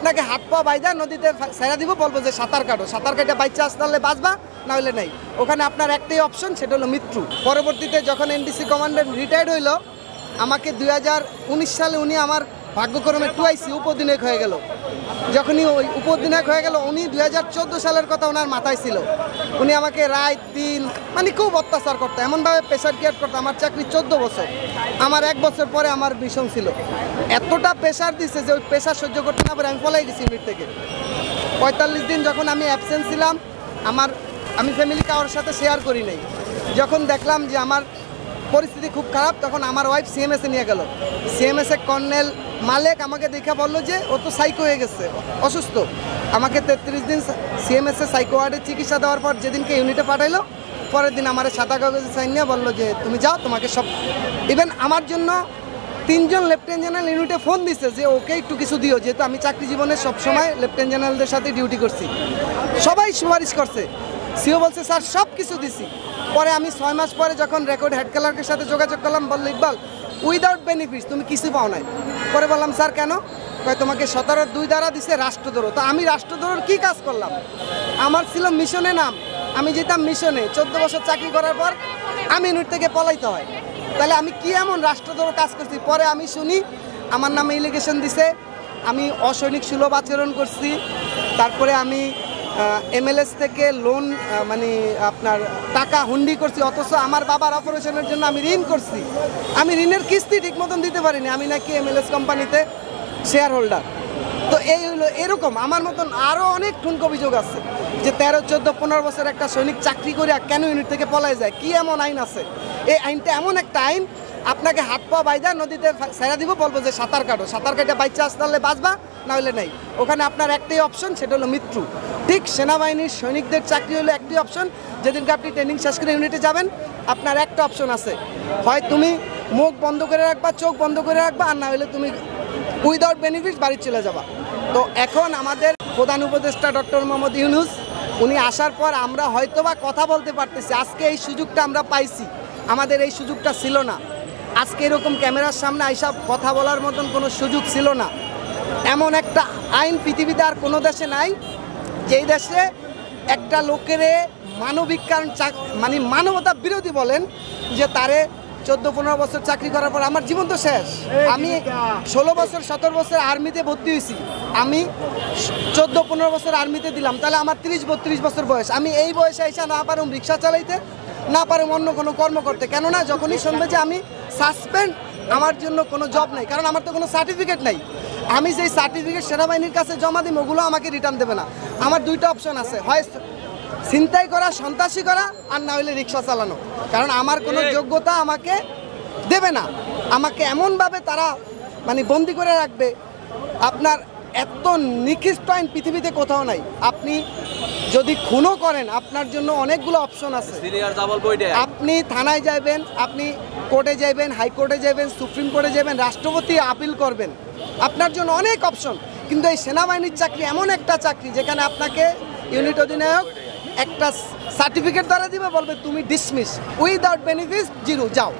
আপনাকে হাত পা বাইদা নদীতে ছেড়ে দিব, বলবো যে সাঁতার কাটো, সাঁতার কেটে বাইচে আসতে হলে বাঁচবা, না হলে নেই। ওখানে আপনার একটাই অপশন, সেটা হলো মৃত্যু। পরবর্তীতে যখন এনডিসি কমান্ডার রিটায়ার্ড হইলো, আমাকে 2019 সালে উনি আমার ভাগ্যক্রমে টুয়াইসি উপধিনায়ক হয়ে গেল। যখনই ওই উপধিনায়ক হয়ে গেল, উনি 2014 সালের কথা ওনার মাথায় ছিল। উনি আমাকে রাত দিন মানে খুব অত্যাচার করতো, এমনভাবে প্রেশার ক্রিয়েট করতো। আমার চাকরি 14 বছর, আমার 1 বছর পরে আমার মিশন ছিল। এতটা প্রেশার দিচ্ছে যে ওই প্রেশার সহ্য করতে না পারে আমি পলাই গেছি ইউনিট থেকে। 45 দিন যখন আমি অ্যাবসেন্ট ছিলাম, আমি ফ্যামিলি কারোর সাথে শেয়ার করি নাই। যখন দেখলাম যে আমার পরিস্থিতি খুব খারাপ, তখন আমার ওয়াইফ সিএমএসে নিয়ে গেল। সিএমএসে কর্নেল মালেক আমাকে দেখে বললো যে ও তো সাইকো হয়ে গেছে, অসুস্থ। আমাকে 33 দিন সিএমএসে সাইকো ওয়ার্ডে চিকিৎসা দেওয়ার পর যেদিনকে ইউনিটে পাঠাইলো, পরের দিন আমার সাদা কাগজে সাইন নিয়ে বললো যে তুমি যাও, তোমাকে সব। ইভেন আমার জন্য 3 জন লেফটেন্যান্ট জেনারেল ইউনিটে ফোন দিচ্ছে যে ওকে একটু কিছু দিও, যেহেতু আমি চাকরি জীবনে সবসময় লেফটেন্যান্ট জেনারেলদের সাথে ডিউটি করছি। সবাই সুপারিশ করছে, সিও বলছে স্যার সব কিছু দিছি। পরে আমি 6 মাস পরে যখন রেকর্ড হেড ক্লার্কের সাথে যোগাযোগ করলাম, বললো ইকবাল উইদাউট বেনিফিটস তুমি কিছু পাও নাই। পরে বললাম স্যার কেন? কয় তোমাকে 17-2 দ্বারা দিছে রাষ্ট্রদ্রোহ। তো আমি রাষ্ট্রদ্রোহর কী কাজ করলাম? আমার ছিল মিশনে নাম, আমি যেতাম মিশনে। 14 বছর চাকরি করার পর আমি ইউনিট থেকে পলাইতে হয়, তাহলে আমি কি এমন রাষ্ট্রদ্রোহ কাজ করছি? পরে আমি শুনি আমার নামে ইলিগেশন দিছে, আমি অসৈনিক সুলভ আচরণ করছি। তারপরে আমি MLS থেকে লোন মানে আপনার টাকা হুন্ডি করছি, অথচ আমার বাবার অপারেশনের জন্য আমি ঋণ করছি। আমি ঋণের কিস্তি ঠিক মতন দিতে পারিনি, আমি নাকি MLS কোম্পানিতে শেয়ার হোল্ডার। তো এই হলো এরকম আমার মতন আরও অনেক ঠুনকো অভিযোগ আছে যে 13, 14, 15 বছর একটা সৈনিক চাকরি করে কেন ইউনিট থেকে পলায় যায়, কি এমন আইন আছে? এই আইনটা এমন একটা আইন, আপনাকে হাত পা বাইদা নদীতে ছেড়ে দিব, বলবো যে সাঁতার কাটো, সাঁতার কেটে বাইচে আসতে হলে বাঁচবা, না হলে নেই। ওখানে আপনার একটাই অপশন, সেটা হলো মৃত্যু। ঠিক সেনাবাহিনীর সৈনিকদের চাকরি হলো একটি অপশন। যেদিনকে আপনি ট্রেনিং শেষ করে ইউনিটে যাবেন, আপনার একটা অপশন আছে, হয় তুমি মুখ বন্ধ করে রাখবা, চোখ বন্ধ করে রাখবা, আর না হলে তুমি উইদাউট বেনিফিটস বাড়ি চলে যাবা। তো এখন আমাদের প্রধান উপদেষ্টা ডক্টর মোহাম্মদ ইউনূস উনি আসার পর আমরা হয়তোবা কথা বলতে পারতেছি। আজকে এই সুযোগটা আমরা পাইছি, আমাদের এই সুযোগটা ছিল না। আজকে এরকম ক্যামেরার সামনে আইসা কথা বলার মতন কোনো সুযোগ ছিল না। এমন একটা আইন পৃথিবীতে আর কোনো দেশে নাই, যেই দেশে একটা লোকের মানবিক কারণ মানে মানবতা বিরোধী বলেন যে তারে 14-15 বছর চাকরি করার পর আমার জীবন তো শেষ। আমি 16 বছর 17 বছর আর্মিতে ভর্তি হয়েছি, আমি 14-15 বছর আর্মিতে দিলাম, তাহলে আমার 30-32 বছর বয়স। আমি এই বয়সে এসে না পারুম রিক্সা চালাইতে, না পারুম অন্য কোনো কর্ম করতে। কেননা যখনই শুনবে যে আমি সাসপেন্ড, আমার জন্য কোনো জব নেই, কারণ আমার তো কোনো সার্টিফিকেট নাই। আমি যেই সার্টিফিকেট সেনাবাহিনীর কাছে জমা দিই, ওগুলো আমাকে রিটার্ন দেবে না। আমার 2টা অপশন আছে, হয় ছিনতাই করা, সন্ত্রাসী করা, আর না হলে রিক্সা চালানো। কারণ আমার কোনো যোগ্যতা আমাকে দেবে না, আমাকে এমনভাবে তারা মানে বন্দি করে রাখবে। আপনার এত নিকৃষ্ট আইন পৃথিবীতে কোথাও নাই। আপনি যদি খুনও করেন, আপনার জন্য অনেকগুলো অপশন আছে। আপনি থানায় যাবেন, আপনি কোর্টে যাবেন, হাইকোর্টে যাবেন, সুপ্রিম কোর্টে যাবেন, রাষ্ট্রপতি আপিল করবেন, আপনার জন্য অনেক অপশন। কিন্তু এই সেনাবাহিনীর চাকরি এমন একটা চাকরি যেখানে আপনাকে ইউনিট অধিনায়ক একটা সার্টিফিকেট দ্বারা দিবে, বলবে তুমি ডিসমিস উইদাউট বেনিফিট, জিরো, যাও।